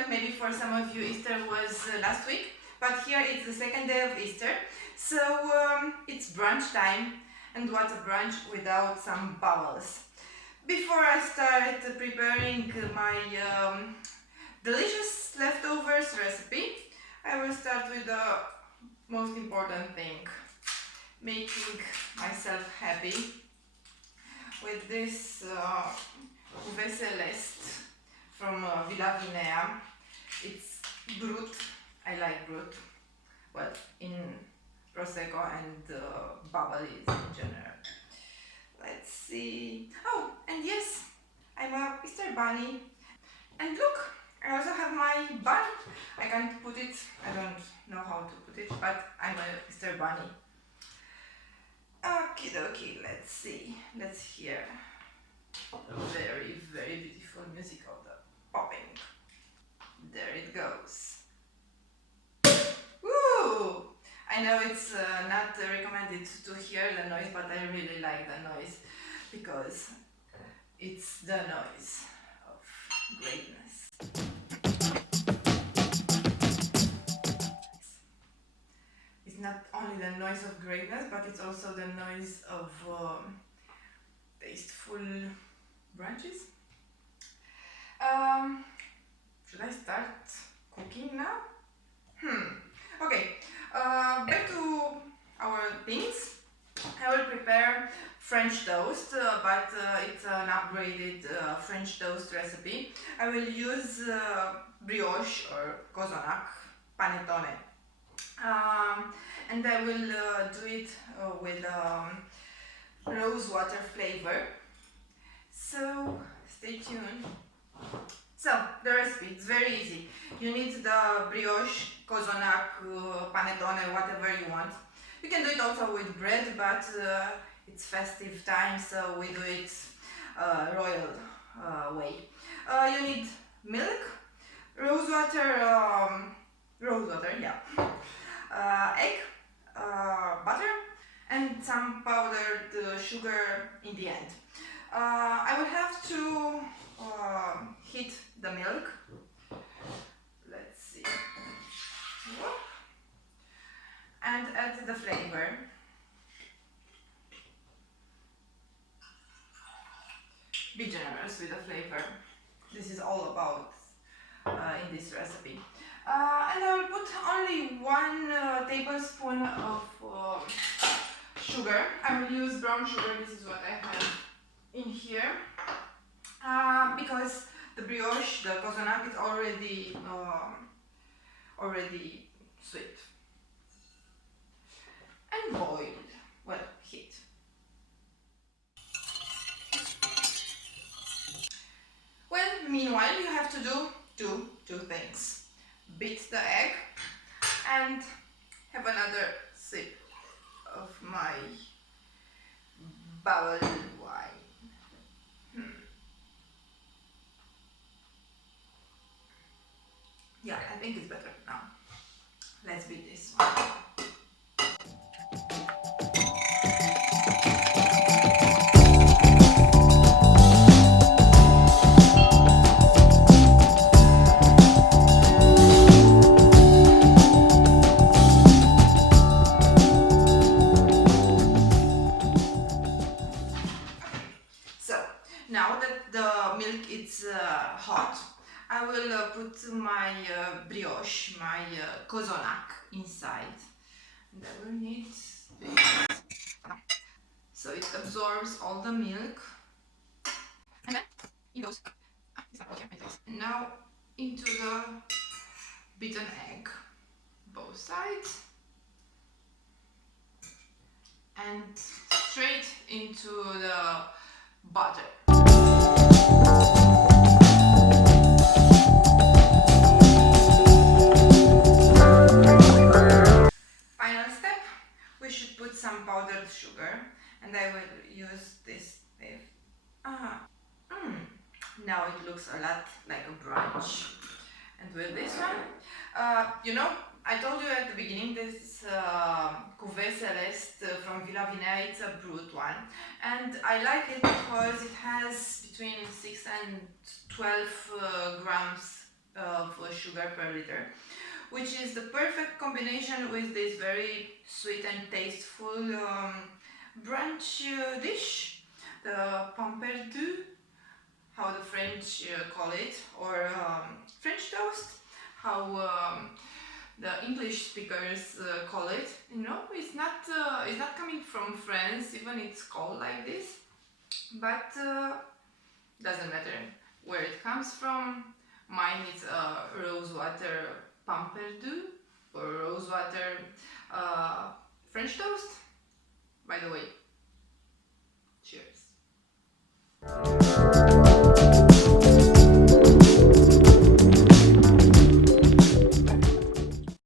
well, maybe for some of you Easter was last week, but here it's the second day of Easter, so it's brunch time, and what's a brunch without some bubbles? Before I start preparing my delicious leftovers recipe, I will start with the most important thing, making myself happy with this Cuvée Celeste from Villa Vinea. It's brut. I like brut. Well, in Prosecco and bubblies in general. Let's see. Oh, and yes, I'm a Easter bunny. And look, I also have my bun. I can't put it, I don't know how to put it, but I'm a Easter bunny. Okie dokie, let's see. Let's hear a very, very beautiful music of the popping. There it goes. Woo! I know it's not recommended to hear the noise, but I really like the noise because it's the noise of greatness. It's not only the noise of greatness, but it's also the noise of tasteful brunches. Should I start cooking now? Okay, back to our things. I will prepare French toast, but it's an upgraded French toast recipe. I will use brioche or cozonac panettone. And I will do it with rose water flavor. So stay tuned. So the recipe, it's very easy. You need the brioche, cozonac, panettone, whatever you want. You can do it also with bread, but it's festive time, so we do it royal way. You need milk, rose water, yeah. Egg, butter, and some powdered sugar in the end. I will have to heat the milk. Let's see. And add the flavor. Be generous with the flavor. This is all about in this recipe. And I will put only 1 tablespoon of sugar. I will use brown sugar. This is what I have in here. Because the brioche, the cozonac, is already sweet. And boiled, well, heat. Well, meanwhile, you have to do two things. Beat the egg and have another sip of my bubble wine. Yeah, I think it's better now. Let's beat this one. Now that the milk is hot, I will put my brioche, my cozonac inside. And I will need this. So it absorbs all the milk. And then it goes. And now into the beaten egg, both sides. And straight into the butter. Final step, we should put some powdered sugar, and I will use this. Now it looks a lot like a brunch. And with this one, you know, I told you at the beginning this Cuvée Celeste from Villa Vinea, it's a brut one, and I like it because it has between 6 and 12 grams of sugar per liter, which is the perfect combination with this very sweet and tasteful brunch dish, the pain perdu, how the French call it, or French toast, how the English speakers call it. You know, it's not coming from France, even it's called like this, but doesn't matter where it comes from. Mine is rosewater pain perdu or rosewater French toast. By the way, cheers.